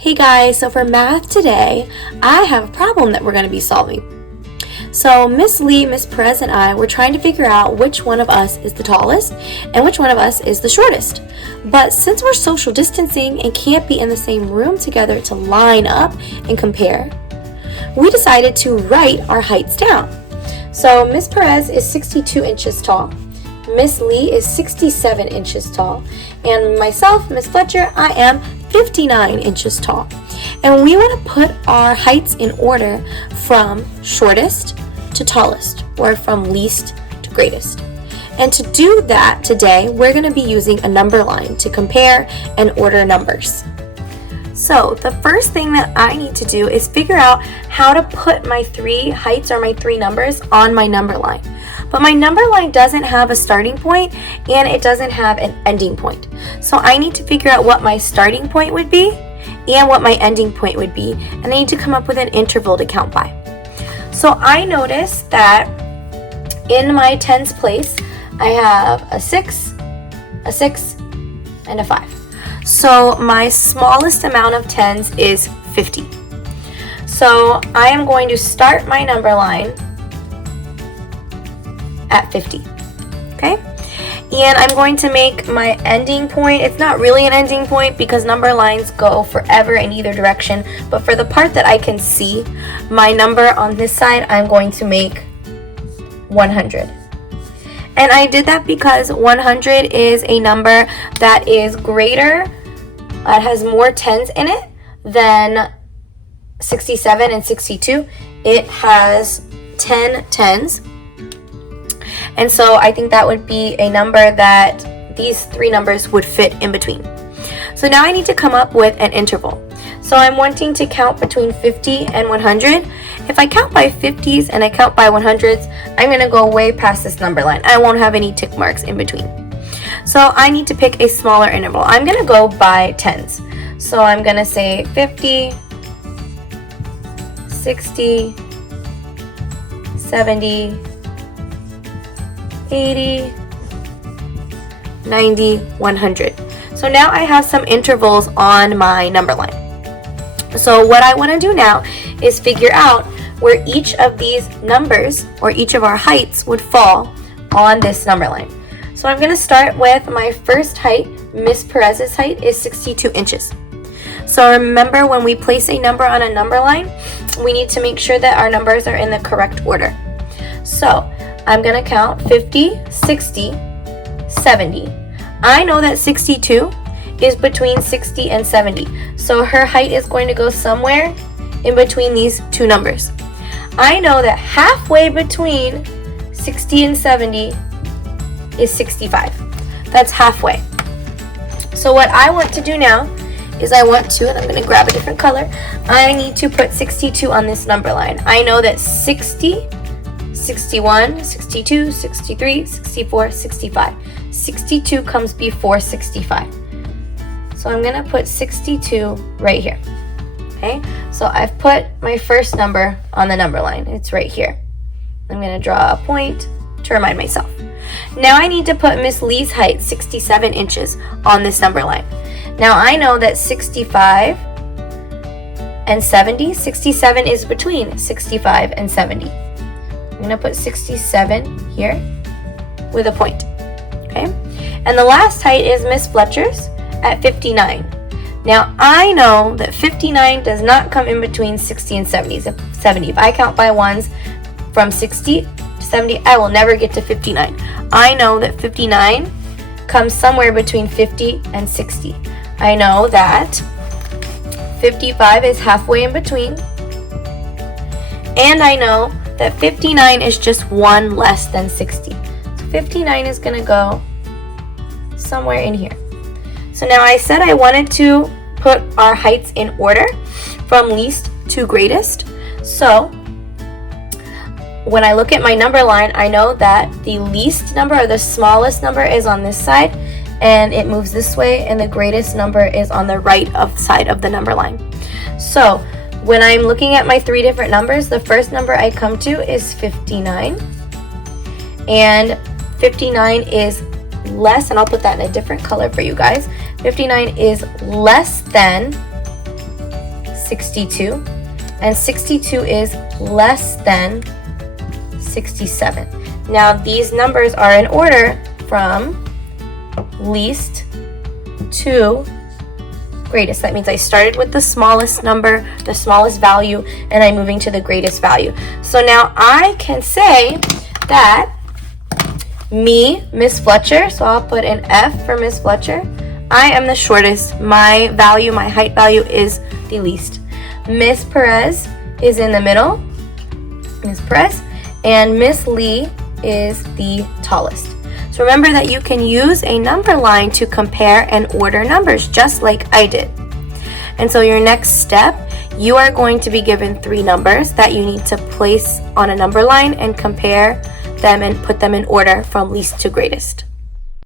Hey guys, so for math today, I have a problem that we're going to be solving. So Miss Lee, Miss Perez, and I were trying to figure out which one of us is the tallest and which one of us is the shortest. But since we're social distancing and can't be in the same room together to line up and compare, we decided to write our heights down. So Miss Perez is 62 inches tall, Miss Lee is 67 inches tall, and myself, Miss Fletcher, I am 59 inches tall. And we want to put our heights in order from shortest to tallest, or from least to greatest. And to do that today, we're going to be using a number line to compare and order numbers. So the first thing that I need to do is figure out how to put my three heights or my three numbers on my number line. But my number line doesn't have a starting point and it doesn't have an ending point. So I need to figure out what my starting point would be and what my ending point would be. And I need to come up with an interval to count by. So I noticed that in my tens place, I have a 6, and a 5. So my smallest amount of tens is 50. So I am going to start my number line at 50, okay? And I'm going to make my ending point, it's not really an ending point because number lines go forever in either direction, but for the part that I can see, my number on this side, I'm going to make 100. And I did that because 100 is a number that is greater, it has more tens in it than 67 and 62. It has 10 tens. And so I think that would be a number that these three numbers would fit in between. So now I need to come up with an interval. So I'm wanting to count between 50 and 100. If I count by 50s and I count by 100s, I'm going to go way past this number line. I won't have any tick marks in between. So I need to pick a smaller interval. I'm going to go by tens. So I'm going to say 50, 60, 70, 80, 90, 100. So now I have some intervals on my number line. So what I want to do now is figure out where each of these numbers or each of our heights would fall on this number line. So I'm going to start with my first height. Miss Perez's height is 62 inches. So remember, when we place a number on a number line, we need to make sure that our numbers are in the correct order. So I'm going to count 50, 60, 70. I know that 62 is between 60 and 70. So her height is going to go somewhere in between these two numbers. I know that halfway between 60 and 70 is 65. That's halfway. So what I want to do now is and I'm going to grab a different color, I need to put 62 on this number line. I know that 60, 61, 62, 63, 64, 65. 62 comes before 65. So I'm going to put 62 right here. Okay, so I've put my first number on the number line. It's right here. I'm going to draw a point to remind myself. Now I need to put Miss Lee's height, 67 inches, on this number line. Now I know that 65 and 70, 67 is between 65 and 70. I'm going to put 67 here with a point. Okay, and the last height is Miss Fletcher's at 59. Now I know that 59 does not come in between 60 and 70. If I count by ones from 60 to 70, I will never get to 59. I know that 59 comes somewhere between 50 and 60. I know that 55 is halfway in between. And I know that 59 is just one less than 60. So 59 is going to go somewhere in here. So now I said I wanted to put our heights in order from least to greatest. So when I look at my number line, I know that the least number or the smallest number is on this side and it moves this way, and the greatest number is on the right side of the number line. So when I'm looking at my three different numbers, the first number I come to is 59, and 59 is less, and I'll put that in a different color for you guys. 59 is less than 62, and 62 is less than 67. Now these numbers are in order from least to greatest. That means I started with the smallest number, the smallest value, and I'm moving to the greatest value. So now I can say that me, Miss Fletcher, so I'll put an F for Miss Fletcher, I am the shortest. My value, my height value is the least. Miss Perez is in the middle, Miss Perez, and Miss Lee is the tallest. So remember that you can use a number line to compare and order numbers, just like I did. And so your next step, you are going to be given 3 numbers that you need to place on a number line and compare them and put them in order from least to greatest.